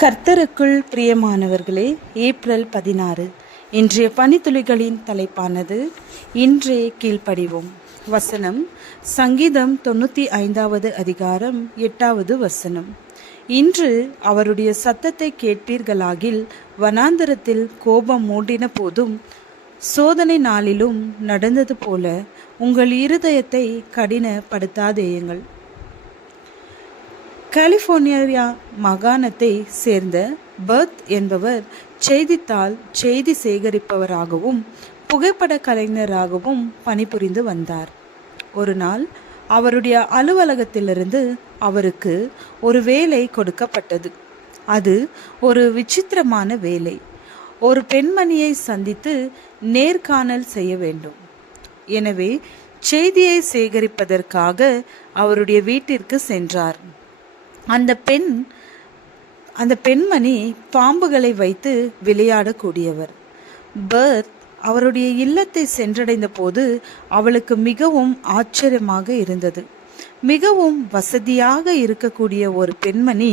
கர்த்தருக்குள் பிரியமானவர்களே, ஏப்ரல் 16 இன்றைய பனித்துளிகளின் தலைப்பானது இன்றே கீழ்ப்படிவோம். வசனம் சங்கீதம் 95வது அதிகாரம் 8வது வசனம். இன்று அவருடைய சத்தத்தை கேட்பீர்களாகில் வனாந்தரத்தில் கோபம் மூடின போதும் சோதனை நாளிலும் நடந்தது போல உங்கள் இருதயத்தை கடினப்படுத்தாதேயுங்கள். கலிபோர்னியா மாகாணத்தை சேர்ந்த பர்த் என்பவர் செய்தித்தாள் செய்தி சேகரிப்பவராகவும் புகைப்பட கலைஞராகவும் பணிபுரிந்து வந்தார். ஒரு நாள் அவருடைய அலுவலகத்திலிருந்து அவருக்கு ஒரு வேலை கொடுக்கப்பட்டது. அது ஒரு விசித்திரமான வேலை. ஒரு பெண்மணியை சந்தித்து நேர்காணல் செய்ய வேண்டும். எனவே செய்தியை சேகரிப்பதற்காக அவருடைய வீட்டிற்கு சென்றார். அந்த பெண்மணி பாம்புகளை வைத்து விளையாடக்கூடியவர். பர்த் அவருடைய இல்லத்தை சென்றடைந்த போது அவளுக்கு மிகவும் ஆச்சரியமாக இருந்தது. மிகவும் வசதியாக இருக்கக்கூடிய ஒரு பெண்மணி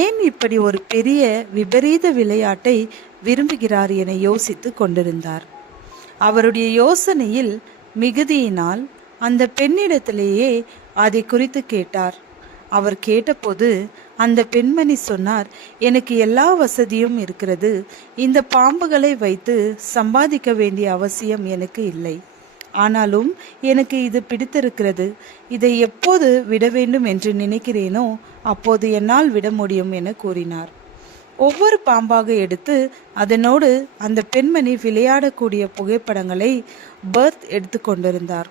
ஏன் இப்படி ஒரு பெரிய விபரீத விளையாட்டை விரும்புகிறார் என யோசித்து கொண்டிருந்தார். அவருடைய யோசனையில் மிகுதியினால் அந்த பெண்ணிடத்திலேயே அதை குறித்து கேட்டார். அவர் கேட்டபோது அந்த பெண்மணி சொன்னார், எனக்கு எல்லா வசதியும் இருக்கிறது. இந்த பாம்புகளை வைத்து சம்பாதிக்க வேண்டிய அவசியம் எனக்கு இல்லை. ஆனாலும் எனக்கு இது பிடித்திருக்கிறது. இதை எப்போது விட வேண்டும் என்று நினைக்கிறேனோ அப்போது என்னால் விட முடியும் என கூறினார். ஒவ்வொரு பாம்பாக எடுத்து அதனோடு அந்த பெண்மணி விளையாடக்கூடிய புகைப்படங்களை பர்த் எடுத்து கொண்டிருந்தார்.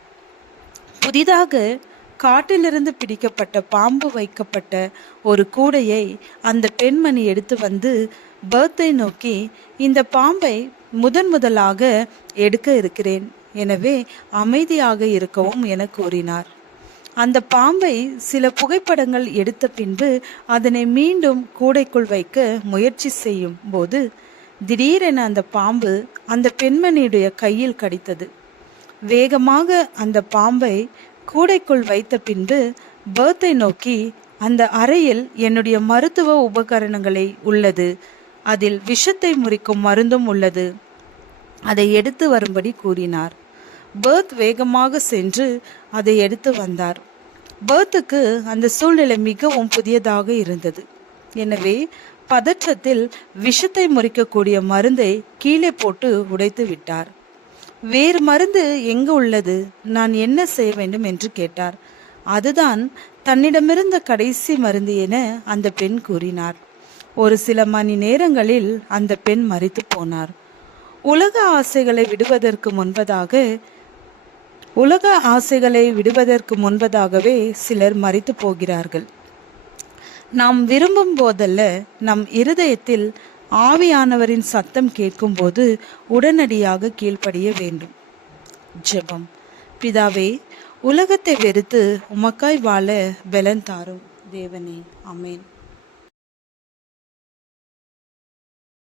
புதிதாக காட்டிலிருந்து பிடிக்கப்பட்ட பாம்பு வைக்கப்பட்ட ஒரு கூடையை அந்த பெண்மணி எடுத்து வந்து பர்த்தை நோக்கி, இந்த பாம்பை முதலாக எடுக்க இருக்கிறேன், எனவே அமைதியாக இருக்கவும் என கூறினார். அந்த பாம்பை சில புகைப்படங்கள் எடுத்த பின்பு அதனை மீண்டும் கூடைக்குள் வைக்க முயற்சி செய்யும் போது திடீரென அந்த பாம்பு அந்த பெண்மணியுடைய கையில் கடித்தது. வேகமாக அந்த பாம்பை கூடைக்குள் வைத்த பின்பு பர்த்தை நோக்கி, அந்த அறையில் என்னுடைய மருத்துவ உபகரணங்களை உள்ளது, அதில் விஷத்தை முறிக்கும் மருந்தும் உள்ளது, அதை எடுத்து வரும்படி கூறினார். பர்த் வேகமாக சென்று அதை எடுத்து வந்தார். பர்த்துக்கு அந்த சூழ்நிலை மிகவும் புதியதாக இருந்தது. எனவே பதற்றத்தில் விஷத்தை முறிக்கக்கூடிய மருந்தை கீழே போட்டு உடைத்து விட்டார். வேறு மருந்து எங்கு உள்ளது, நான் என்ன செய்ய வேண்டும் என்று கேட்டார். அதுதான் தன்னிடமிருந்த கடைசி மருந்து என அந்த பெண் கூறினார். ஒரு சில மணி நேரங்களில் அந்த பெண் மரித்து போனார். உலக ஆசைகளை விடுவதற்கு முன்பதாகவே சிலர் மரித்து போகிறார்கள். நாம் விரும்பும் போதல்ல, நம் இருதயத்தில் ஆவியானவரின் சத்தம் கேட்கும்போது உடனடியாக கீழ்ப்படிய வேண்டும். ஜெபம். பிதாவே, உலகத்தை வெறுத்து உமக்காய் வாழ பலன் தாரும் தேவனே. ஆமென்.